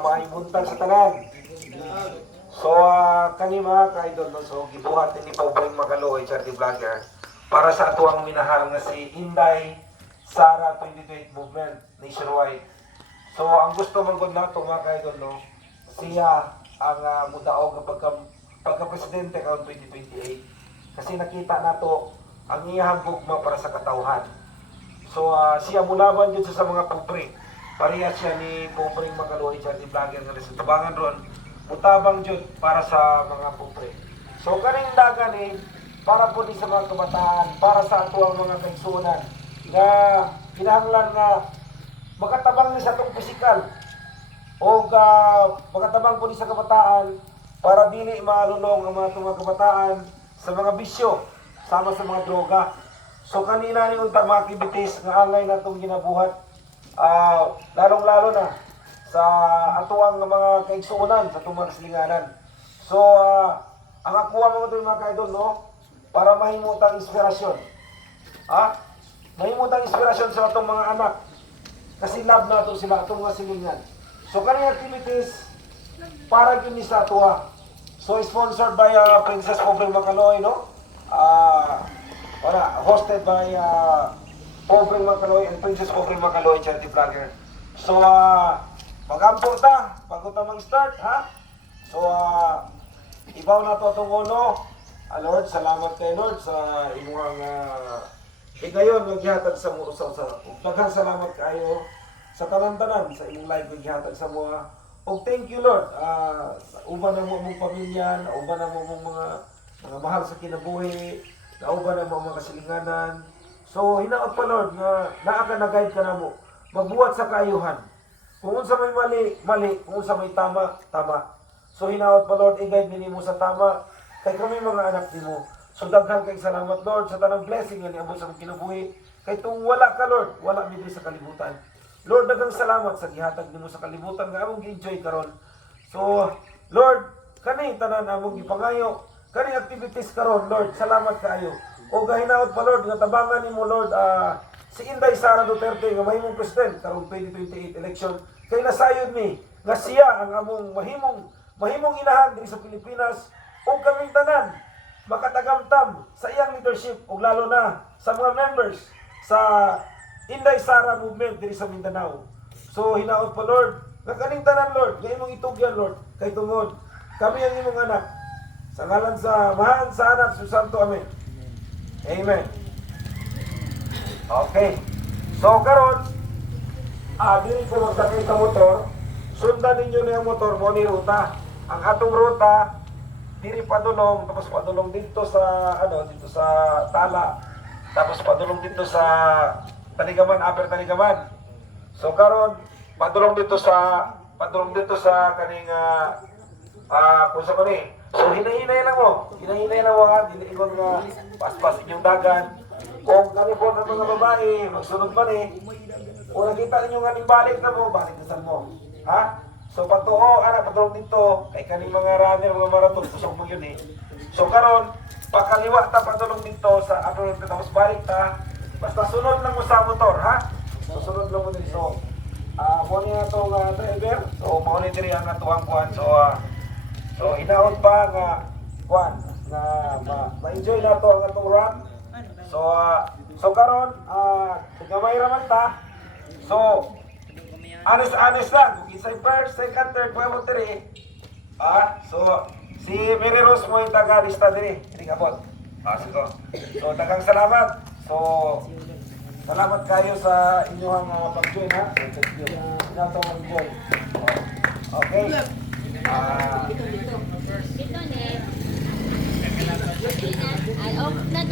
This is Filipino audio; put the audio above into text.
maayong buntag sa tanan. So, kani mga ka-idol, no? So, gibuhat ni Pobreng Magaloy, charity vlogger, para sa atuang minahal nga si Inday Sara 2028 Movement nationwide. So, ang gusto mong gud na ito mga ka-idol, no? Siya ang mudaog pagka-presidente karon 2028. Kasi nakita na to ang iyang gugma para sa katawhan. So, siya mulaban dito sa mga pobre. Pareha siya ni Pobreng Magaloy, charity vlogger nga sa tabangan ron. Mutabang jud para sa mga pobre. So, kaning dagan para po sa mga kabataan, para sa ato ang mga kaigsunan nga kinahanglan nga makatabang ni sa itong pisikal o makatabang po ni sa kabataan para dili malulong ang mga kabataan sa mga bisyo sama sa mga droga. So kanina ni untang mga activities nga angay na itong ginabuhat, lalong-lalo na sa atuang mga kaigsuunan sa itong mga silinganan. So ang akuha mga ito mga kaidol, no? Para mahimutang inspirasyon. Mahimutang inspirasyon sa itong mga anak. Kasi love na ito sila itong mga silingan. So kanina activities para yun ni sa atuwa. So sponsored by Princess Pobreng Magaloy, no? Hosted by Pobreng Magaloy and Princess Pobreng Magaloy, charity vlogger. So, mag-ampor ta, bago ta mag-start, ha? So, ibaw na to itong uno. Lord, salamat kay Lord sa imuhang ngayon, maghihatag sa mo, daghang salamat kayo sa tanan-tanan, sa imong live maghihatag sa mga. O thank you Lord, uban na mo mong pamilya, uban na mo mong mga mahal sa kinabuhi, nauban na mo mga kasilinganan. So, hinaot pa Lord, nga naa ka na-guide ka na mo, magbuhat sa kaayuhan. Kung unsa may mali, mali. Kung unsa may tama, tama. So, hinaot pa Lord, i-guide nini mo sa tama, kay kami mga anak ni mo. So, daghan kay salamat Lord, sa tanang blessing nga niabot sa kinabuhi. Kay tung wala ka Lord, wala mi sa kalibutan. Lord, daghang salamat sa gihatag nimo sa kalibutan nga among gi-enjoy karon. So, Lord, kani tanan among gipangayo, kani activities karon, Lord, salamat kaayo. O gahinaot pa Lord nga tabangan nimo Lord, si Inday Sara Duterte nga mahimong president karon 2028 election. Kay nasayod mi nga siya ang among mahimong inahan diri sa Pilipinas o kaming tanan makatagamtam sa iyang leadership ug lalo na sa mga members sa Inday Sara Movement diri sa Mindanao. So hinaot pa Lord, nga kaning tanan Lord, nga imong itugyan Lord, kay tungod kami ang imong anak. Sa ngalan sa Mahal sa Anak sa Santo, Amen. Amen. Okay. So karon, dili ko magsakay sa motor, sundan ninyo na yung motor mo ni ruta. Ang atong ruta diri padulong, tapos padulong dito sa dito sa Tala, tapos padulong dito sa Tanigaman, Upper Tanigaman. So karon padulong dito sa kaning kung sa kani. So hinahinay lang mo dili ingon nga paspas inyong dagan. Kung kani po ng mga babae magsunod pa ni, kung nakita ninyo nga balik na mo, balik na mo. Ha? So patuo padulong dito kay kaning mga runner, mga marathon kusog mo yun So karon pakaliwa ta padulong dito sa upper tapos balik ta. Basta sunod lang mo sa motor, ha? So, sunod lang mo din. So, muna na itong driver. So, mauni diri ang atuang kuhan. So, hinaon pa nga kuhan na ma-enjoy na ito ang atong run. So karon gamay raman ta. So, honest lang. Kung isa'y first, second, third, pwede mo diri. So, si Mary Rose mo yung taga-lista diri. Hindi kapot. So, daghang salamat. So, salamat kayo sa inyong pag-join, ha? Nato mag-join. Okay? Dito ni. Ay, off na